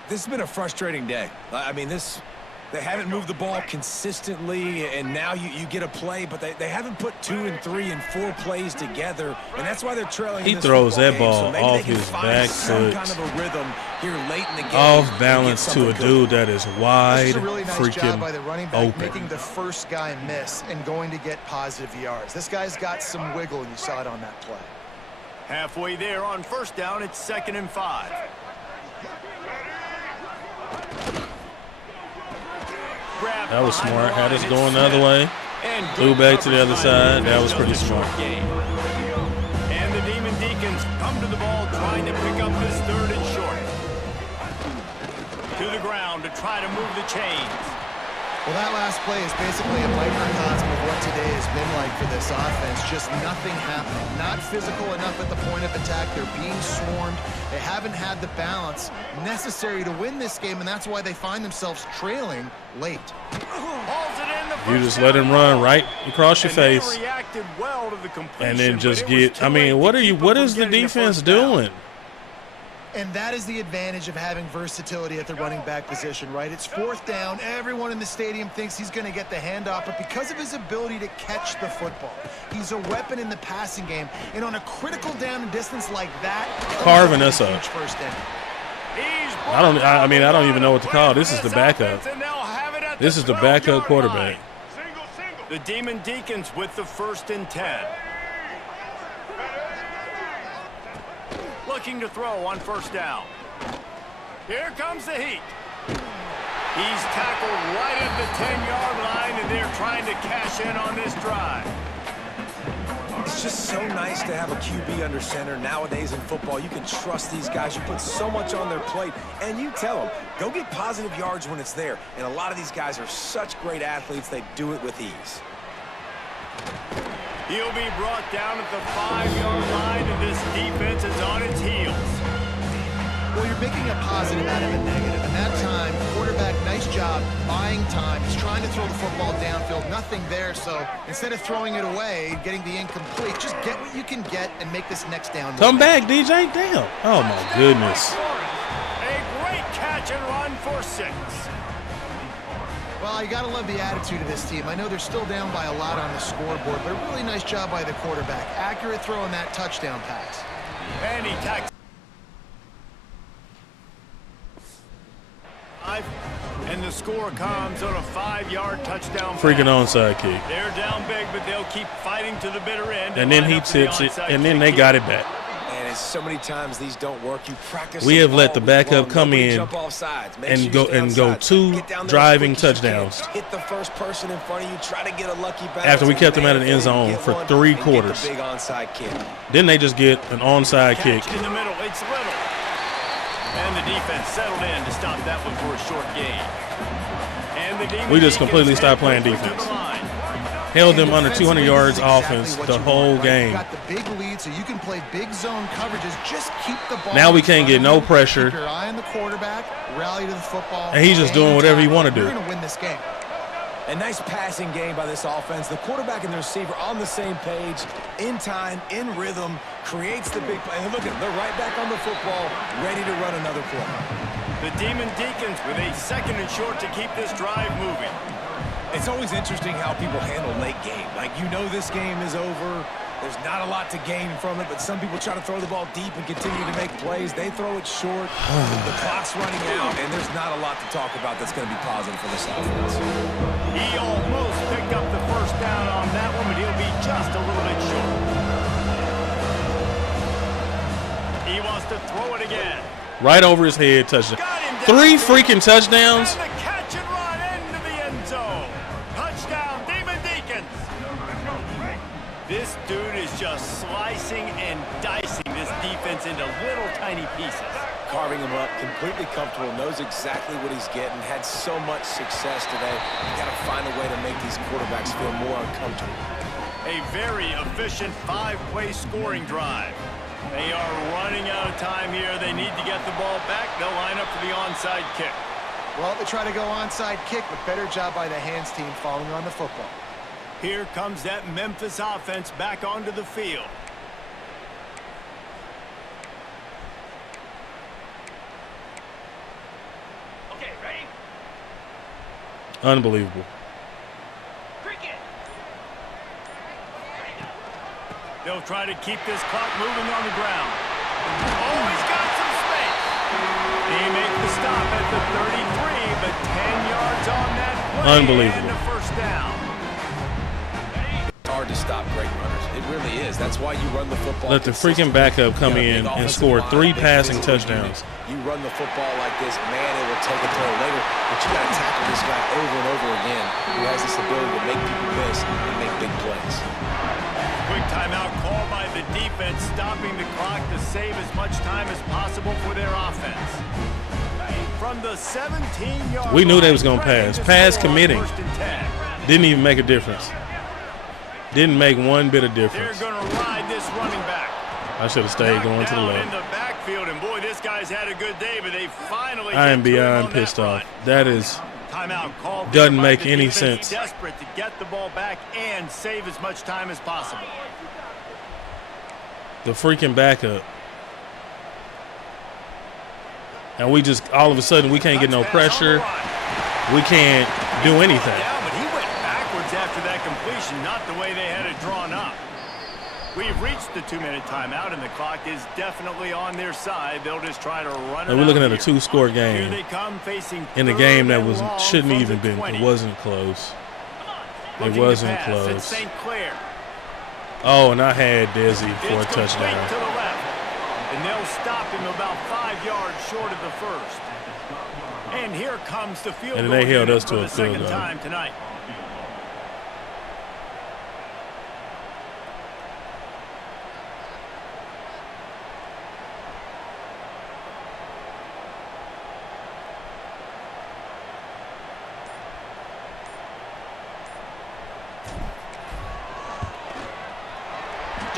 This has been a frustrating day. I mean, they haven't moved the ball consistently, and now you get a play, but they haven't put 2 and 3 and 4 plays together, and that's why they're trailing. He throws that ball off his back foot, kind of a rhythm here late in the game, off balance to a dude that is wide, this is a really nice freaking job by the running back, open. making the first guy miss and going to get positive yards. This guy's got some wiggle, and you saw it on that play. Halfway there on 1st down, it's 2nd and 5. That was smart. Had us going the other way. Threw back to the other side. That was pretty smart. And the Demon Deacons come to the ball, trying to pick up this 3rd and short. To the ground to try to move the chains. Well, that last play is basically a microcosm of what today has been like for this offense. Just nothing happening. Not physical enough at the point of attack. They're being swarmed. They haven't had the balance necessary to win this game, and that's why they find themselves trailing late. You just let him run right across your face, well to the and then just get. I mean, what is the defense doing? And that is the advantage of having versatility at the running back position, right? It's 4th down. Everyone in the stadium thinks he's going to get the handoff, but because of his ability to catch the football, he's a weapon in the passing game. And on a critical down and distance like that, carving us up. First down. I mean, I don't even know what to call. This is the backup. This is the backup quarterback. The Demon Deacons with the 1st and 10. Looking to throw on 1st down. Here comes the heat. He's tackled right at the 10-yard line, and they're trying to cash in on this drive. It's just so nice to have a QB under center. Nowadays in football, you can trust these guys. You put so much on their plate, and you tell them, go get positive yards when it's there. And a lot of these guys are such great athletes, they do it with ease. He'll be brought down at the 5-yard line, and this defense is on its heels. Well, you're making a positive out of a negative. And that time, quarterback, nice job buying time. He's trying to throw the football downfield. Nothing there. So instead of throwing it away, getting the incomplete, just get what you can get and make this next down. Come back, DJ. Damn. Oh, my goodness. A great catch and run for 6. Well, you got to love the attitude of this team. I know they're still down by a lot on the scoreboard, but a really nice job by the quarterback. Accurate throw in that touchdown pass. And he tacks. And the score comes on a 5-yard touchdown. Freaking onside kick. They're down big, but they'll keep fighting to the bitter end. And then he tips it, and then they got it back. And so many times these don't work. You practice. We have let the backup come in and go 2 driving touchdowns. Hit the first person in front of you. Try to get a lucky bounce. After we kept them out of the end zone for 3 quarters. Big onside kick. Then they just get an onside kick. In the middle, it's Little. And the defense settled in to stop that one for a short gain. And we just completely stopped playing defense. Held them under 200 yards offense the whole game. Got the big lead, so you can play big zone coverages. Just keep the ball. Now we can't get no pressure. Keep your eye on the quarterback. Rally to the football. And he's just doing whatever he want to do. We're going to win this game. A nice passing game by this offense. The quarterback and the receiver on the same page, in time, in rhythm, creates the big play. And look at them. They're right back on the football, ready to run another play. The Demon Deacons with a 2nd and short to keep this drive moving. It's always interesting how people handle late game. Like, you know this game is over. There's not a lot to gain from it, but some people try to throw the ball deep and continue to make plays. They throw it short. The clock's running out, and there's not a lot to talk about that's going to be positive for this offense. He almost picked up the first down on that one, but he'll be just a little bit short. He wants to throw it again. Right over his head, touchdown. 3 freaking touchdowns. And the catch and run into the end zone. Touchdown, Demon Deacons. This dude is just slicing and dicing this defense into little tiny pieces. Carving him up, completely comfortable, knows exactly what he's getting, had so much success today. You got to find a way to make these quarterbacks feel more uncomfortable. A very efficient 5-play scoring drive. They are running out of time here. They need to get the ball back. They'll line up for the onside kick. Well, they try to go onside kick, but better job by the hands team following on the football. Here comes that Memphis offense back onto the field. Okay, ready? Unbelievable. They'll try to keep this clock moving on the ground. Oh, he's got some space. They make the stop at the 33, but 10 yards on that play. Unbelievable. And the first down. It's hard to stop great runners. It really is. That's why you run the football. Let the freaking backup come in and score 3 passing touchdowns. You run the football like this, man, it will take a toll later. But you got to tackle this guy over and over again who has this ability to make people miss and make big plays. Quick timeout called by the defense, stopping the clock to save as much time as possible for their offense. From the 17-yard We knew they was going to pass. Pass committing. 1st and 10. Didn't even make a difference. Didn't make one bit of They're difference. going to ride this running back. I should have stayed going to the Knocked down left. in the backfield, and boy, this guy's had a good day, but they finally I am get to him beyond on pissed that off. run. That is Timeout called. Doesn't by make the any defense, sense. Desperate to get the ball back and save as much time as possible. the freaking backup. And we just, all of a sudden, we can't get no pressure. We can't do anything. Yeah, but he went backwards after that completion, not the way they had it drawn up. We've reached the 2-minute timeout, and the clock is definitely on their side. They'll just try to run it. And we're looking at a here. 2-score Here game they come, facing in a game that third and long shouldn't from even the been. 20. It wasn't close. It Looking to wasn't pass. close. It's St. Clair. Oh, and I had Desi for a It's complete touchdown. to the left, and they'll stop him about 5 yards short of the first. And here comes the field And goal they held unit us to for a the field second goal. time tonight.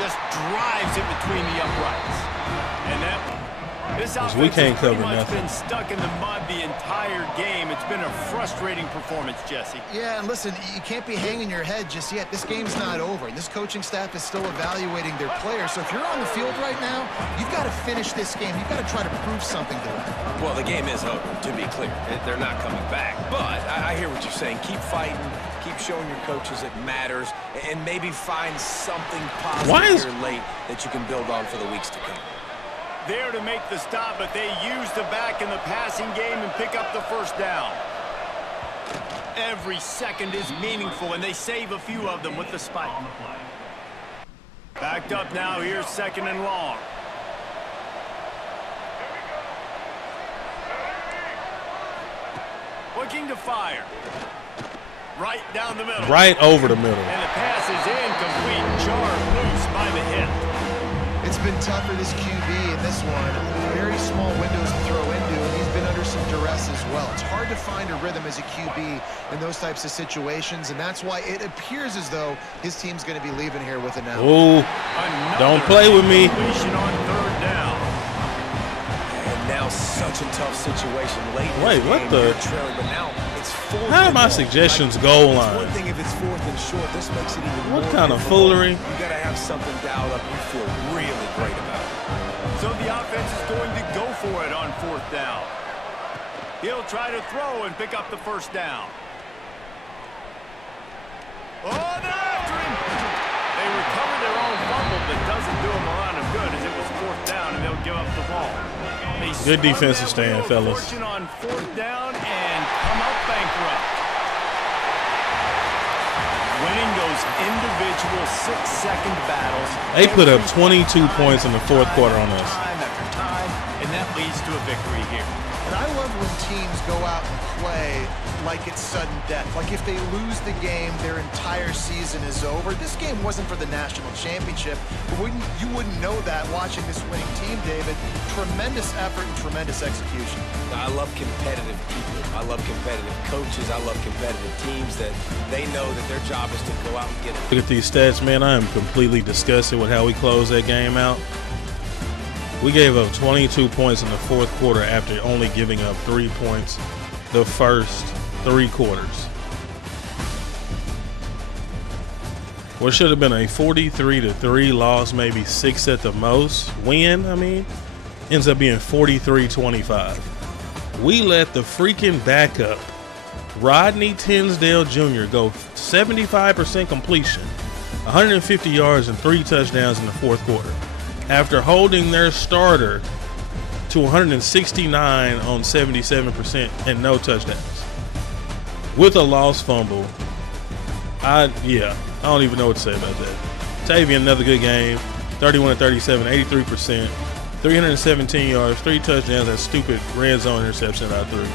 just drives it between the uprights. And this offense we can't has pretty cover much nothing. been stuck in the mud the entire game. It's been a frustrating performance, Jesse. Yeah, and listen, you can't be hanging your head just yet. This game's not over, and this coaching staff is still evaluating their players. So if you're on the field right now, you've got to finish this game. You've got to try to prove something to them. Well, the game is over, to be clear. They're not coming back. But I hear what you're saying. Keep fighting. Keep showing your coaches it matters. And maybe find something positive here late that you can build on for the weeks to come. There to make the stop, but they use the back in the passing game and pick up the first down. Every second is meaningful, and they save a few of them with the spike. Backed up now, here's 2nd and long. Looking to fire. Right down the middle. Right over the middle. And the pass is incomplete. Jarred loose by the hit. It's been tough for this QB in this one. Very small windows to throw into, and he's been under some duress as well. It's hard to find a rhythm as a QB in those types of situations, and that's why it appears as though his team's going to be leaving here with it now. Ooh, don't play with me. Completion on 3rd down. And now such a tough situation late in Wait, this what game. the? You're trailing, but now it's 4th How are and my 1. suggestions goal It's line? one thing if it's 4th and short. This makes it even more What kind of difficult. foolery? You got to have something dialed up you feel really great about. So the offense is going to go for it on 4th down. He'll try to throw and pick up the first down. Oh, they're after him! They recover their own fumble, but doesn't do them a lot of good as it was 4th down and they'll give up the ball. Good defensive stand, fellas. Fortune on 4th down and come up bankrupt. Winning those individual 6-second battles. They put up 22 points in the 4th quarter on us. Time after time, and that leads to a victory here. And I love when teams go out and play like it's sudden death. Like if they lose the game, their entire season is over. This game wasn't for the national championship, but you wouldn't know that watching this winning team, David. Tremendous effort and tremendous execution. I love competitive people. I love competitive coaches. I love competitive teams that they know that their job is to go out and get it. Look at these stats, man. I am completely disgusted with how we closed that game out. We gave up 22 points in the 4th quarter after only giving up 3 points the first 3 quarters. What should have been a 43-3 loss, maybe 6 at the most, win, ends up being 43-25. We let the freaking backup, Rodney Tinsdale Jr., go 75% completion, 150 yards and 3 touchdowns in the 4th quarter, after holding their starter to 169 on 77% and no touchdowns. With a lost fumble. I don't even know what to say about that. Tavian, another good game. 31-37, 83%, 317 yards, 3 touchdowns, that stupid red zone interception I threw.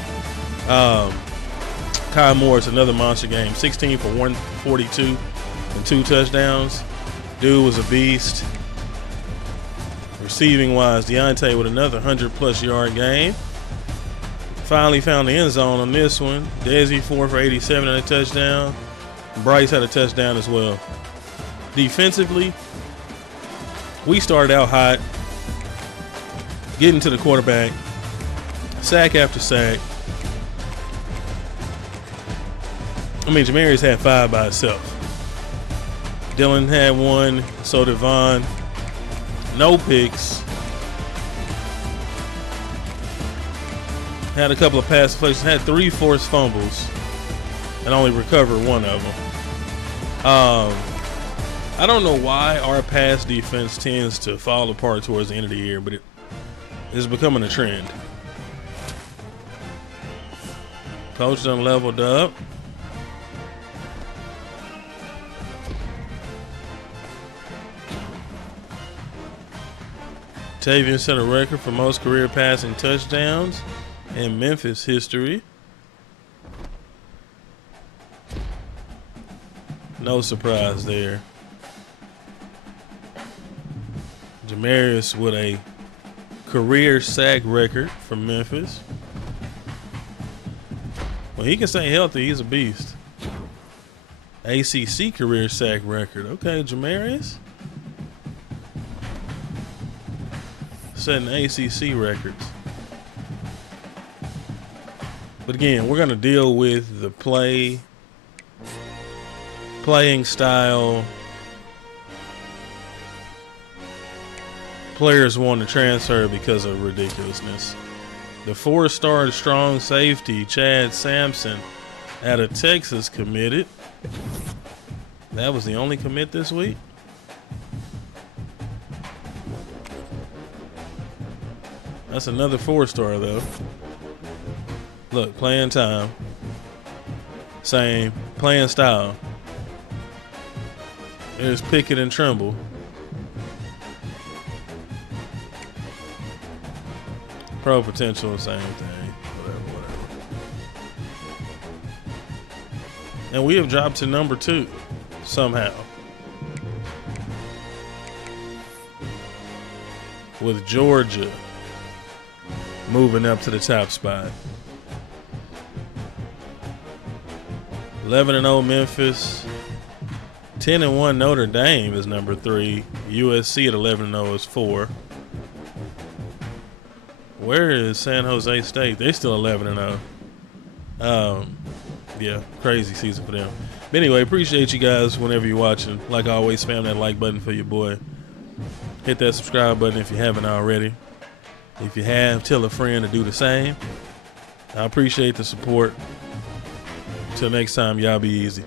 Kyle Morris, another monster game. 16 for 142 and 2 touchdowns. Dude was a beast. Receiving wise, Deontay with another 100+ yard game. Finally found the end zone on this one. Desi 4 for 87 and a touchdown. Bryce had a touchdown as well. Defensively, we started out hot, getting to the quarterback, sack after sack. Jamarius had 5 by himself. Dylan had 1, so did Vaughn. No picks. Had a couple of pass deflections. Had 3 forced fumbles and only recovered 1 of them. I don't know why our pass defense tends to fall apart towards the end of the year, but it is becoming a trend. Coach done leveled up. Tavian set a record for most career passing touchdowns in Memphis history. No surprise there. Jamarius with a career sack record for Memphis. Well, he can stay healthy. He's a beast. ACC career sack record. Okay, Jamarius. setting ACC records. But again, we're going to deal with the playing style. Players want to transfer because of ridiculousness. The 4-star strong safety, Chad Sampson, out of Texas, committed. That was the only commit this week. That's another 4-star, though. Look, playing time. Same. Playing style. There's Pickett and Trimble. Pro potential, same thing. Whatever. And we have dropped to number 2 somehow. With Georgia moving up to the top spot. 11-0 Memphis. 10-1 Notre Dame is number 3. USC at 11-0 is 4. Where is San Jose State? They're still 11-0. Yeah, crazy season for them. But anyway, appreciate you guys whenever you're watching. Like always, spam that like button for your boy. Hit that subscribe button if you haven't already. If you have, tell a friend to do the same. I appreciate the support. Until next time, y'all be easy.